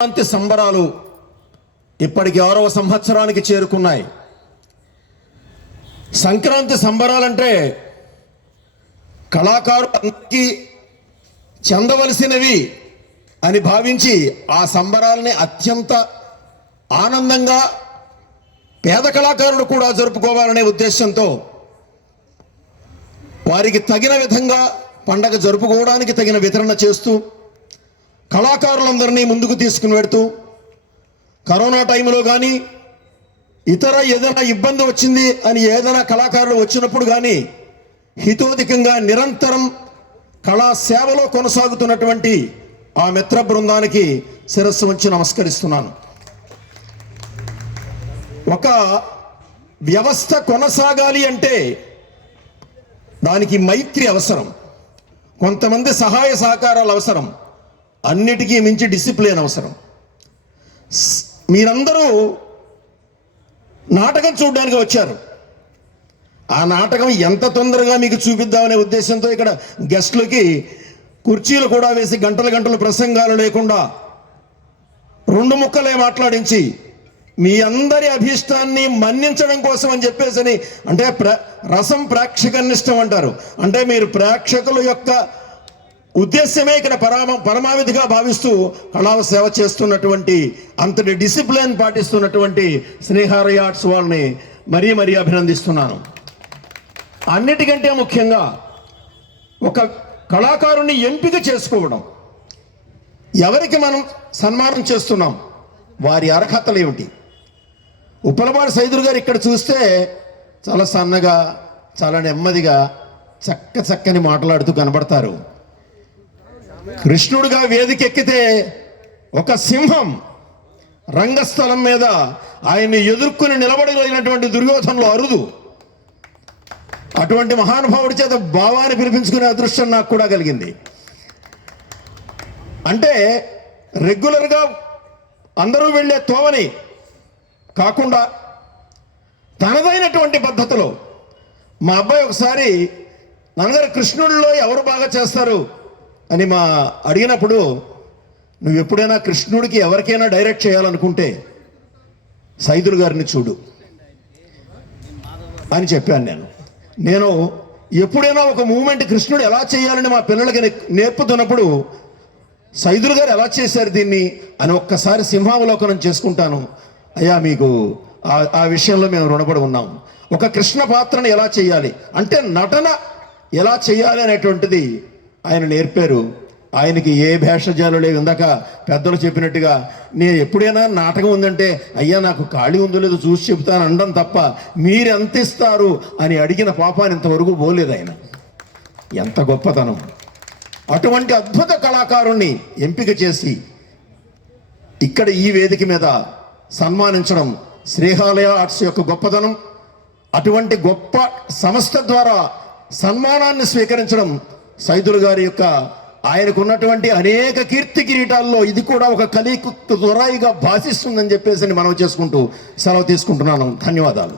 సంక్రాంతి సంబరాలు ఇప్పటికి 6వ సంవత్సరానికి చేరుకున్నాయి. సంక్రాంతి సంబరాలంటే కళాకారులందరికీ చెందవలసినవి అని భావించి ఆ సంబరాలని అత్యంత ఆనందంగా పేద కళాకారులు కూడా జరుపుకోవాలనే ఉద్దేశంతో వారికి తగిన విధంగా పండగ జరుపుకోవడానికి తగిన వితరణ చేస్తూ కళాకారులందరినీ ముందుకు తీసుకుని వెడుతూ కరోనా టైంలో కానీ ఇతర ఏదైనా ఇబ్బంది వచ్చింది అని ఏదైనా కళాకారులు వచ్చినప్పుడు కానీ హితోధికంగా నిరంతరం కళా సేవలో కొనసాగుతున్నటువంటి ఆ మిత్ర బృందానికి శిరస్సు వంచి నమస్కరిస్తున్నాను. ఒక వ్యవస్థ కొనసాగాలి అంటే దానికి మైత్రి అవసరం, కొంతమంది సహాయ సహకారాలు అవసరం, అన్నిటికీ మించి డిసిప్లిన్ అవసరం. మీరందరూ నాటకం చూడడానికి వచ్చారు. ఆ నాటకం ఎంత తొందరగా మీకు చూపిద్దామనే ఉద్దేశంతో ఇక్కడ గెస్టులకి కుర్చీలు కూడా వేసి గంటలు గంటలు ప్రసంగాలు లేకుండా 2 ముక్కలే మాట్లాడించి మీ అందరి అభీష్టాన్ని మన్నించడం కోసం అని చెప్పేసి అంటే రసం ప్రేక్షకనిష్టం అంటారు. అంటే మీరు ప్రేక్షకుల యొక్క ఉద్దేశ్యమే ఇక్కడ పరమావధిగా భావిస్తూ కళావ సేవ చేస్తున్నటువంటి అంతటి డిసిప్లిన్ పాటిస్తున్నటువంటి స్నేహారయ ఆర్ట్స్ వాళ్ళని మరీ మరీ అభినందిస్తున్నాను. అన్నిటికంటే ముఖ్యంగా ఒక కళాకారుని ఎంపిక చేసుకోవడం, ఎవరికి మనం సన్మానం చేస్తున్నాం, వారి అర్హతలు ఏమిటి. ఉప్పలపాటి సైదులు గారు ఇక్కడ చూస్తే చాలా సన్నగా చాలా నెమ్మదిగా చక్కని మాట్లాడుతూ కనబడతారు. కృష్ణుడిగా వేదిక ఎక్కితే ఒక సింహం రంగస్థలం మీద ఆయన్ని ఎదుర్కొని నిలబడగలిగినటువంటి దుర్యోధనలో అరుదు. అటువంటి మహానుభావుడి చేత భావాన్ని పిలిపించుకునే అదృష్టం నాకు కూడా కలిగింది. అంటే రెగ్యులర్గా అందరూ వెళ్ళే తోవని కాకుండా తనదైనటువంటి పద్ధతిలో మా అబ్బాయి ఒకసారి నాన్నగారు కృష్ణుడిలో ఎవరు బాగా చేస్తారు అని అడిగినప్పుడు, నువ్వు ఎప్పుడైనా కృష్ణుడికి ఎవరికైనా డైరెక్ట్ చేయాలనుకుంటే సైదులు గారిని చూడు అని చెప్పాను. నేను ఎప్పుడైనా ఒక మూమెంట్ కృష్ణుడు ఎలా చేయాలని మా పిల్లలకి నేర్పుతున్నప్పుడు సైదులు గారు ఎలా చేశారు దీన్ని అని ఒక్కసారి సింహావలోకనం చేసుకుంటాను. అయ్యా మీకు ఆ విషయంలో మేము రుణపడి ఉన్నాం. ఒక కృష్ణ పాత్రను ఎలా చేయాలి అంటే నటన ఎలా చేయాలి అనేటువంటిది ఆయన నేర్పారు. ఆయనకి ఏ భేషజాలు లేవు. ఇందాక పెద్దలు చెప్పినట్టుగా నేను ఎప్పుడైనా నాటకం ఉందంటే అయ్యా నాకు ఖాళీ ఉందో లేదో చూసి చెబుతాను అనడం తప్ప మీరు ఎంత ఇస్తారు అని అడిగిన పాపాన్ని ఇంతవరకు పోలేదు ఆయన. ఎంత గొప్పతనం! అటువంటి అద్భుత కళాకారుణ్ణి ఎంపిక చేసి ఇక్కడ ఈ వేదిక మీద సన్మానించడం శ్రీహాలయ ఆర్ట్స్ యొక్క గొప్పతనం. అటువంటి గొప్ప సంస్థ ద్వారా సన్మానాన్ని స్వీకరించడం సైదులు గారి యొక్క ఆయనకున్నటువంటి అనేక కీర్తి కిరీటాల్లో ఇది కూడా ఒక కలికి దురాయిగా భాషిస్తుందని చెప్పేసి మనం చేసుకుంటూ సెలవు తీసుకుంటున్నాను. ధన్యవాదాలు.